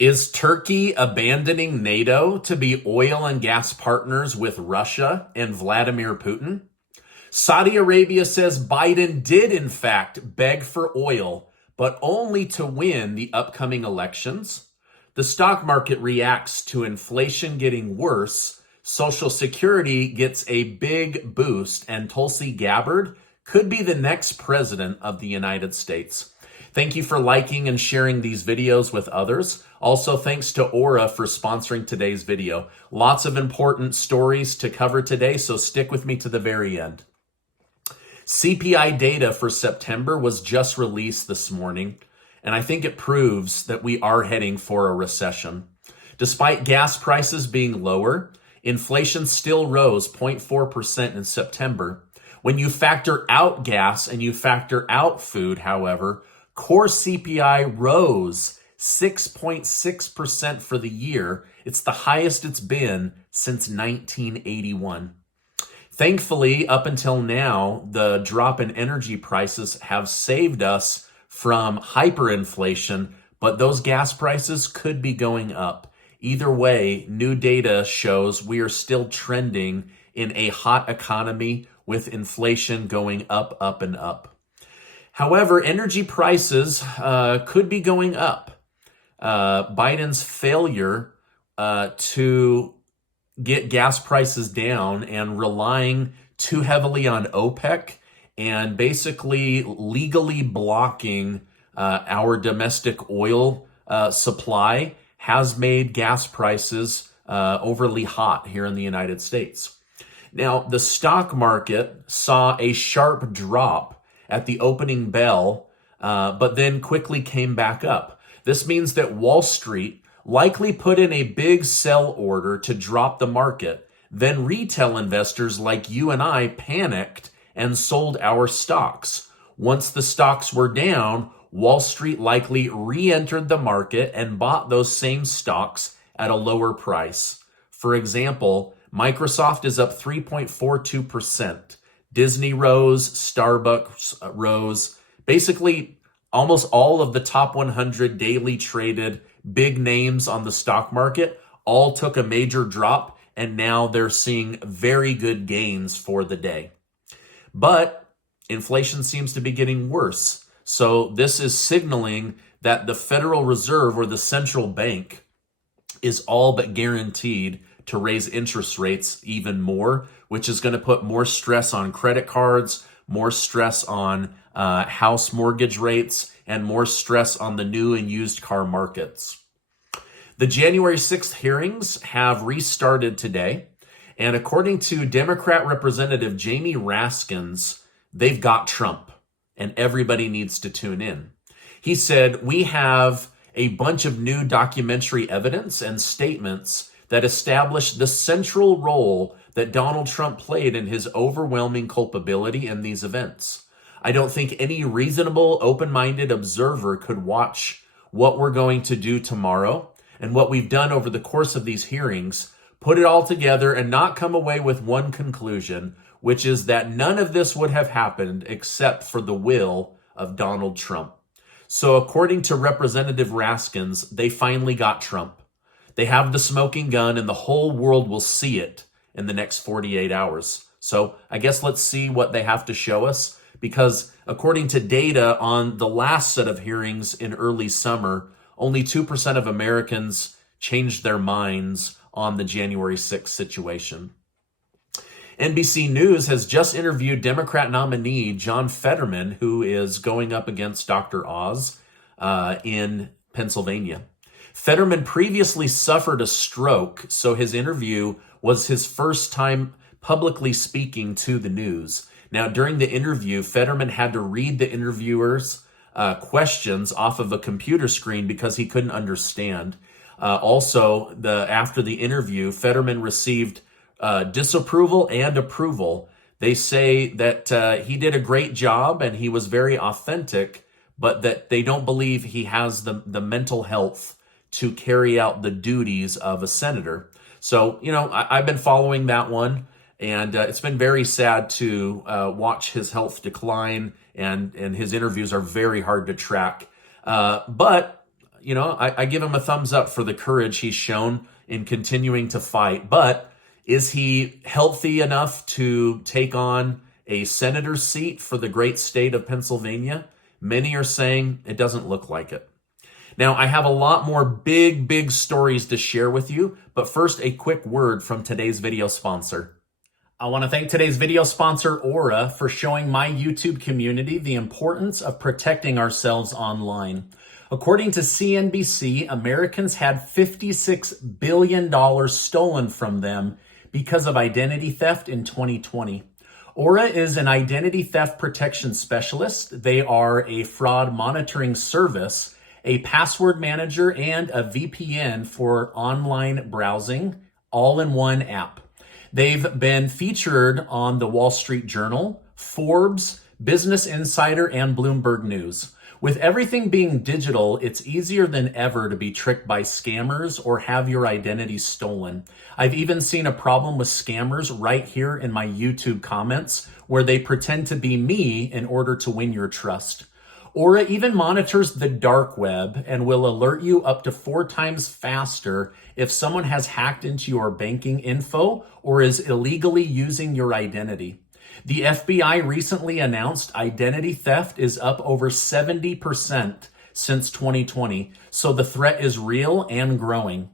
Is Turkey abandoning NATO to be oil and gas partners with Russia and Vladimir Putin? Saudi Arabia says Biden did, in fact, beg for oil, but only to win the upcoming elections. The stock market reacts to inflation getting worse. Social Security gets a big boost, and Tulsi Gabbard could be the next president of the United States. Thank you for liking and sharing these videos with others. Also, thanks to Aura for sponsoring today's video. Lots of important stories to cover today, so stick with me to the very end. CPI data for September was just released this morning, and I think it proves that we are heading for a recession. Despite gas prices being lower, inflation still rose 0.4% in September. When you factor out gas and you factor out food, however, core CPI rose 6.6% for the year. It's the highest it's been since 1981. Thankfully, up until now, the drop in energy prices have saved us from hyperinflation, but those gas prices could be going up. Either way, new data shows we are still trending in a hot economy with inflation going up, up, and up. However, energy prices could be going up. Biden's failure to get gas prices down and relying too heavily on OPEC and basically legally blocking our domestic oil supply has made gas prices overly hot here in the United States. Now, the stock market saw a sharp drop at the opening bell, but then quickly came back up. This means that Wall Street likely put in a big sell order to drop the market. Then retail investors like you and I panicked and sold our stocks. Once the stocks were down, Wall Street likely re-entered the market and bought those same stocks at a lower price. For example, Microsoft is up 3.42%. Disney rose, Starbucks rose. Basically, almost all of the top 100 daily traded big names on the stock market all took a major drop, and now they're seeing very good gains for the day. But inflation seems to be getting worse. So this is signaling that the Federal Reserve, or the central bank, is all but guaranteed to raise interest rates even more, which is going to put more stress on credit cards, more stress on house mortgage rates, and more stress on the new and used car markets. The January 6th hearings have restarted today, and according to Democrat Representative Jamie Raskins, they've got Trump, and everybody needs to tune in. He said, "We have a bunch of new documentary evidence and statements that establish the central role that Donald Trump played in his overwhelming culpability in these events. I don't think any reasonable, open-minded observer could watch what we're going to do tomorrow and what we've done over the course of these hearings, put it all together and not come away with one conclusion, which is that none of this would have happened except for the will of Donald Trump." So according to Representative Raskins, they finally got Trump. They have the smoking gun, and the whole world will see it in the next 48 hours. So I guess let's see what they have to show us, because according to data on the last set of hearings in early summer, only 2% of Americans changed their minds on the January 6th situation. NBC News has just interviewed Democrat nominee John Fetterman, who is going up against Dr. Oz in Pennsylvania. Fetterman previously suffered a stroke, so his interview was his first time publicly speaking to the news. Now, during the interview, Fetterman had to read the interviewer's questions off of a computer screen because he couldn't understand. Also, after the interview, Fetterman received disapproval and approval. They say that he did a great job and he was very authentic, but that they don't believe he has the mental health to carry out the duties of a senator. So, I've been following that one, and it's been very sad to watch his health decline, and his interviews are very hard to track. But I give him a thumbs up for the courage he's shown in continuing to fight. But is he healthy enough to take on a senator's seat for the great state of Pennsylvania? Many are saying it doesn't look like it. Now, I have a lot more big stories to share with you, but first, a quick word from today's video sponsor. I want to thank today's video sponsor, Aura, for showing my YouTube community the importance of protecting ourselves online. According to CNBC, Americans had $56 billion stolen from them because of identity theft in 2020. Aura is an identity theft protection specialist. They are a fraud monitoring service, a password manager, and a VPN for online browsing, all in one app. They've been featured on the Wall Street Journal, Forbes, Business Insider, and Bloomberg News. With everything being digital, it's easier than ever to be tricked by scammers or have your identity stolen. I've even seen a problem with scammers right here in my YouTube comments where they pretend to be me in order to win your trust. Aura even monitors the dark web and will alert you up to 4 times faster if someone has hacked into your banking info or is illegally using your identity. The FBI recently announced identity theft is up over 70% since 2020, so the threat is real and growing.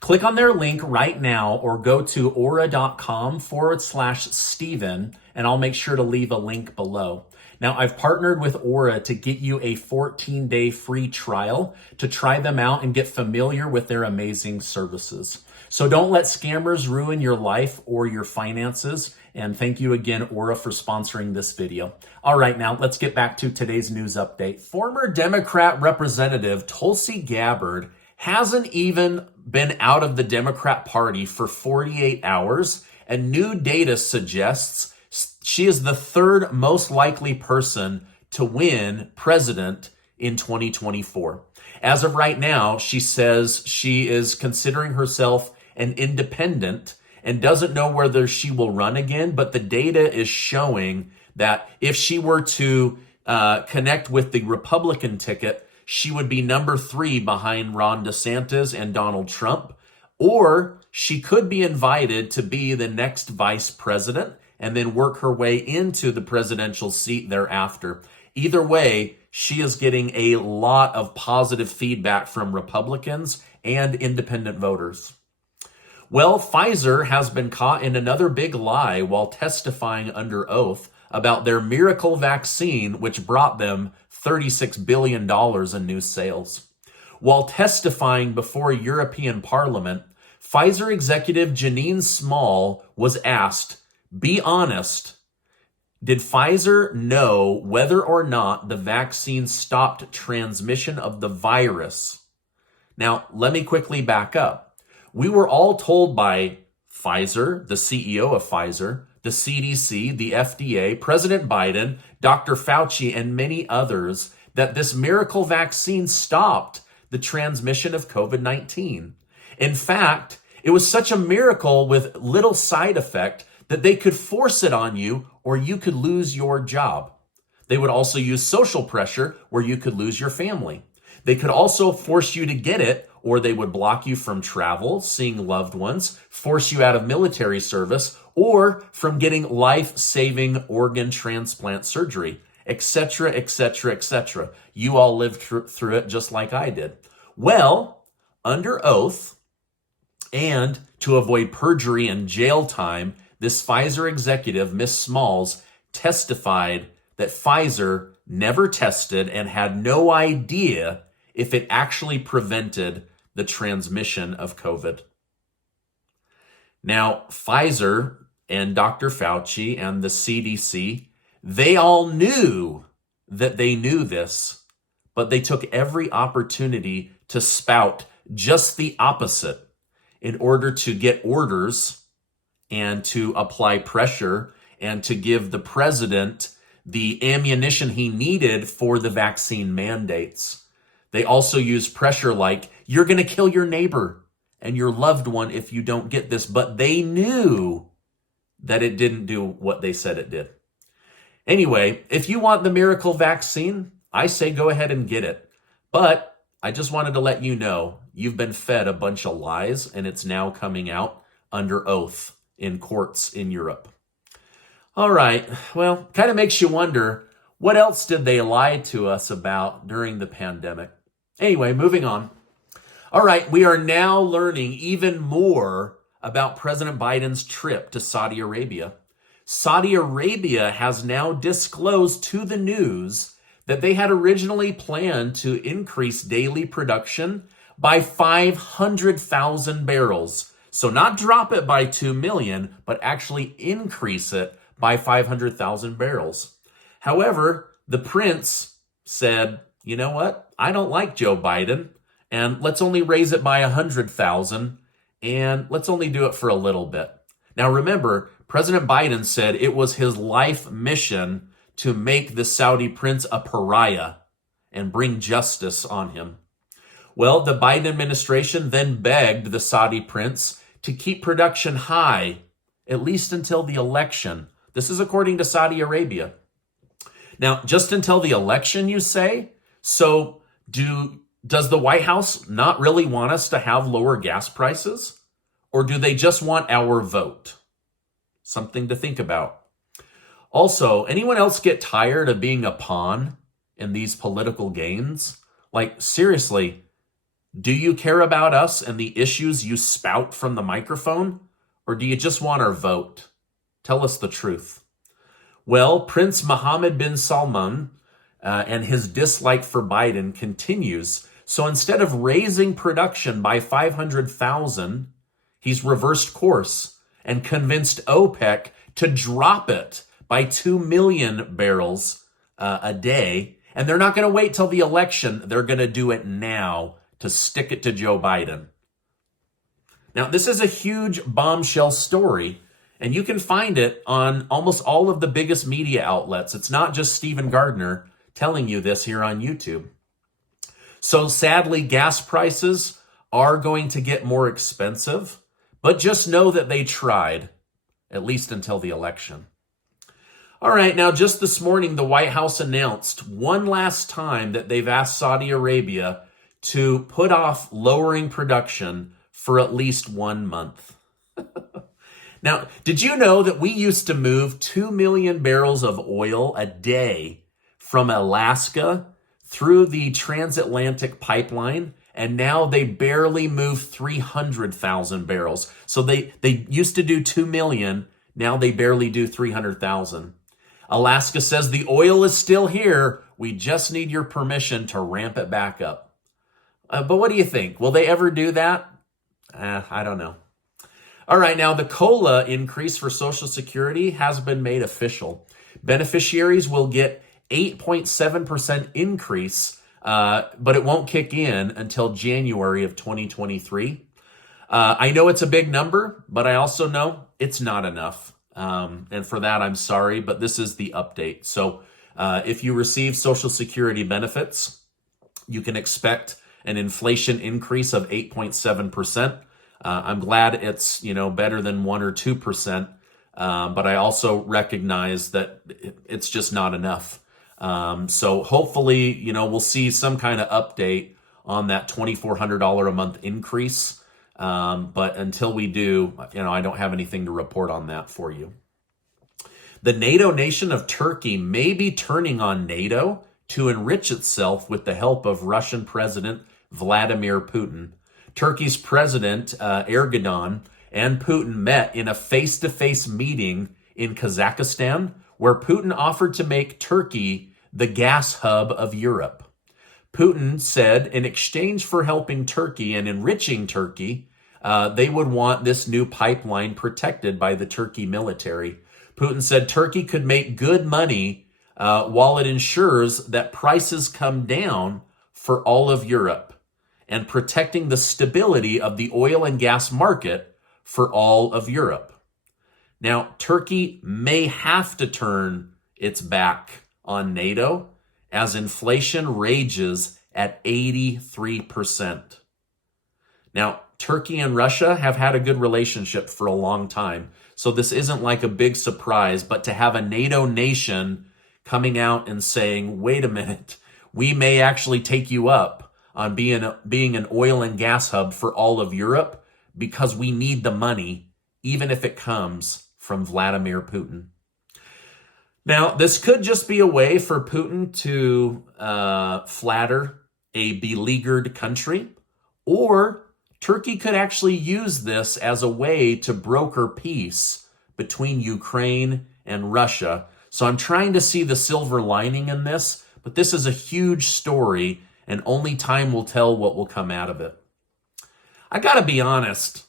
Click on their link right now or go to aura.com/Stephen, and I'll make sure to leave a link below. Now, I've partnered with Aura to get you a 14-day free trial to try them out and get familiar with their amazing services. So don't let scammers ruin your life or your finances. And thank you again, Aura, for sponsoring this video. All right, now let's get back to today's news update. Former Democrat Representative Tulsi Gabbard hasn't even been out of the Democrat Party for 48 hours, and new data suggests she is the 3rd most likely person to win president in 2024. As of right now, she says she is considering herself an independent and doesn't know whether she will run again, but the data is showing that if she were to connect with the Republican ticket, she would be number 3 behind Ron DeSantis and Donald Trump, or she could be invited to be the next vice president and then work her way into the presidential seat thereafter. Either way, she is getting a lot of positive feedback from Republicans and independent voters. Well, Pfizer has been caught in another big lie while testifying under oath about their miracle vaccine, which brought them $36 billion in new sales. While testifying before European Parliament, Pfizer executive Janine Small was asked, "Be honest, did Pfizer know whether or not the vaccine stopped transmission of the virus?" Now, let me quickly back up. We were all told by Pfizer, the CEO of Pfizer, the CDC, the FDA, President Biden, Dr. Fauci, and many others that this miracle vaccine stopped the transmission of COVID-19. In fact, it was such a miracle with little side effect that they could force it on you or you could lose your job. They would also use social pressure where you could lose your family. They could also force you to get it, or they would block you from travel, seeing loved ones, force you out of military service, or from getting life-saving organ transplant surgery, etc., etc., etc. You all lived through it just like I did. Well, under oath, and to avoid perjury and jail time, this Pfizer executive, Miss Smalls, testified that Pfizer never tested and had no idea if it actually prevented the transmission of COVID. Now, Pfizer and Dr. Fauci and the CDC, they all knew that they knew this, but they took every opportunity to spout just the opposite in order to get orders and to apply pressure and to give the president the ammunition he needed for the vaccine mandates. They also used pressure like, you're going to kill your neighbor and your loved one if you don't get this. But they knew that it didn't do what they said it did. Anyway, if you want the miracle vaccine, I say go ahead and get it. But I just wanted to let you know you've been fed a bunch of lies, and it's now coming out under oath in courts in Europe. All right, well, kind of makes you wonder, what else did they lie to us about during the pandemic? Anyway, moving on. All right, we are now learning even more about President Biden's trip to Saudi Arabia. Saudi Arabia has now disclosed to the news that they had originally planned to increase daily production by 500,000 barrels. So not drop it by 2 million, but actually increase it by 500,000 barrels. However, the prince said, you know what? I don't like Joe Biden, and let's only raise it by 100,000, and let's only do it for a little bit. Now remember, President Biden said it was his life mission to make the Saudi prince a pariah and bring justice on him. Well, the Biden administration then begged the Saudi prince to keep production high, at least until the election. This is according to Saudi Arabia. Now, just until the election, you say? So does the White House not really want us to have lower gas prices? Or do they just want our vote? Something to think about. Also, anyone else get tired of being a pawn in these political games? Like, seriously, do you care about us and the issues you spout from the microphone? Or do you just want our vote? Tell us the truth. Well, Prince Mohammed bin Salman and his dislike for Biden continues. So instead of raising production by 500,000, he's reversed course and convinced OPEC to drop it by 2 million barrels a day. And they're not going to wait till the election. They're going to do it now to stick it to Joe Biden. Now, this is a huge bombshell story, and you can find it on almost all of the biggest media outlets. It's not just Stephen Gardner telling you this here on YouTube. So sadly, gas prices are going to get more expensive, but just know that they tried, at least until the election. All right, now just this morning, the White House announced one last time that they've asked Saudi Arabia to put off lowering production for at least 1 month. Now, did you know that we used to move 2 million barrels of oil a day from Alaska through the transatlantic pipeline, and now they barely move 300,000 barrels. So they used to do 2 million, now they barely do 300,000. Alaska says the oil is still here, we just need your permission to ramp it back up. But what do you think? Will they ever do that? I don't know. All right, now the COLA increase for Social Security has been made official. Beneficiaries will get 8.7% increase, but it won't kick in until January of 2023. I know it's a big number, but I also know it's not enough. And for that, I'm sorry, but this is the update. So if you receive Social Security benefits, you can expect an inflation increase of 8.7%. I'm glad it's, better than 1 or 2%, but I also recognize that it's just not enough. So hopefully, we'll see some kind of update on that $2,400 a month increase. But until we do, I don't have anything to report on that for you. The NATO nation of Turkey may be turning on NATO to enrich itself with the help of Russian President Vladimir Putin. Turkey's President Erdogan and Putin met in a face-to-face meeting in Kazakhstan, where Putin offered to make Turkey the gas hub of Europe. Putin said in exchange for helping Turkey and enriching Turkey, they would want this new pipeline protected by the Turkey military. Putin said Turkey could make good money while it ensures that prices come down for all of Europe and protecting the stability of the oil and gas market for all of Europe. Now, Turkey may have to turn its back on NATO as inflation rages at 83%. Now, Turkey and Russia have had a good relationship for a long time, so this isn't like a big surprise, but to have a NATO nation coming out and saying, wait a minute, we may actually take you up on being an oil and gas hub for all of Europe because we need the money, even if it comes from Vladimir Putin. Now, this could just be a way for Putin to flatter a beleaguered country, or Turkey could actually use this as a way to broker peace between Ukraine and Russia. So I'm trying to see the silver lining in this, but this is a huge story, and only time will tell what will come out of it. I gotta be honest,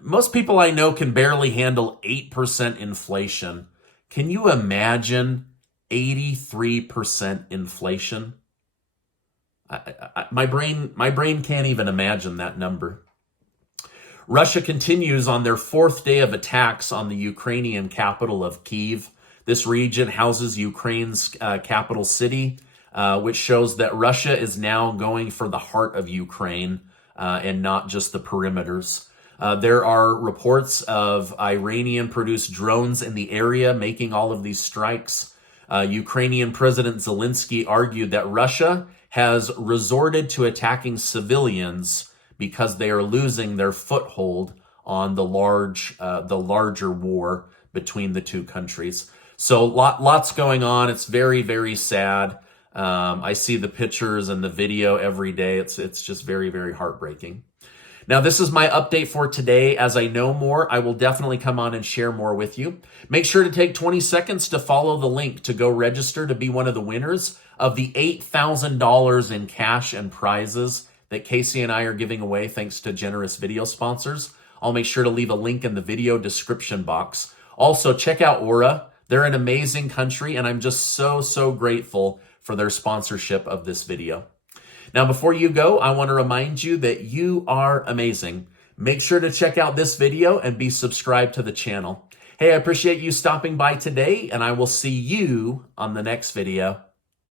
most people I know can barely handle 8% inflation. Can you imagine 83% inflation? My brain can't even imagine that number. Russia continues on their fourth day of attacks on the Ukrainian capital of Kyiv. This region houses Ukraine's capital city, which shows that Russia is now going for the heart of Ukraine and not just the perimeters. There are reports of Iranian-produced drones in the area making all of these strikes. Ukrainian President Zelensky argued that Russia has resorted to attacking civilians because they are losing their foothold on the larger war between the two countries. So lots going on. It's very, very sad. I see the pictures and the video every day. It's just very, very heartbreaking. Now, this is my update for today. As I know more, I will definitely come on and share more with you. Make sure to take 20 seconds to follow the link to go register to be one of the winners of the $8,000 in cash and prizes that Casey and I are giving away thanks to generous video sponsors. I'll make sure to leave a link in the video description box. Also, check out Aura. They're an amazing country, and I'm just so grateful for their sponsorship of this video. Now, before you go, I want to remind you that you are amazing. Make sure to check out this video and be subscribed to the channel. Hey, I appreciate you stopping by today, and I will see you on the next video.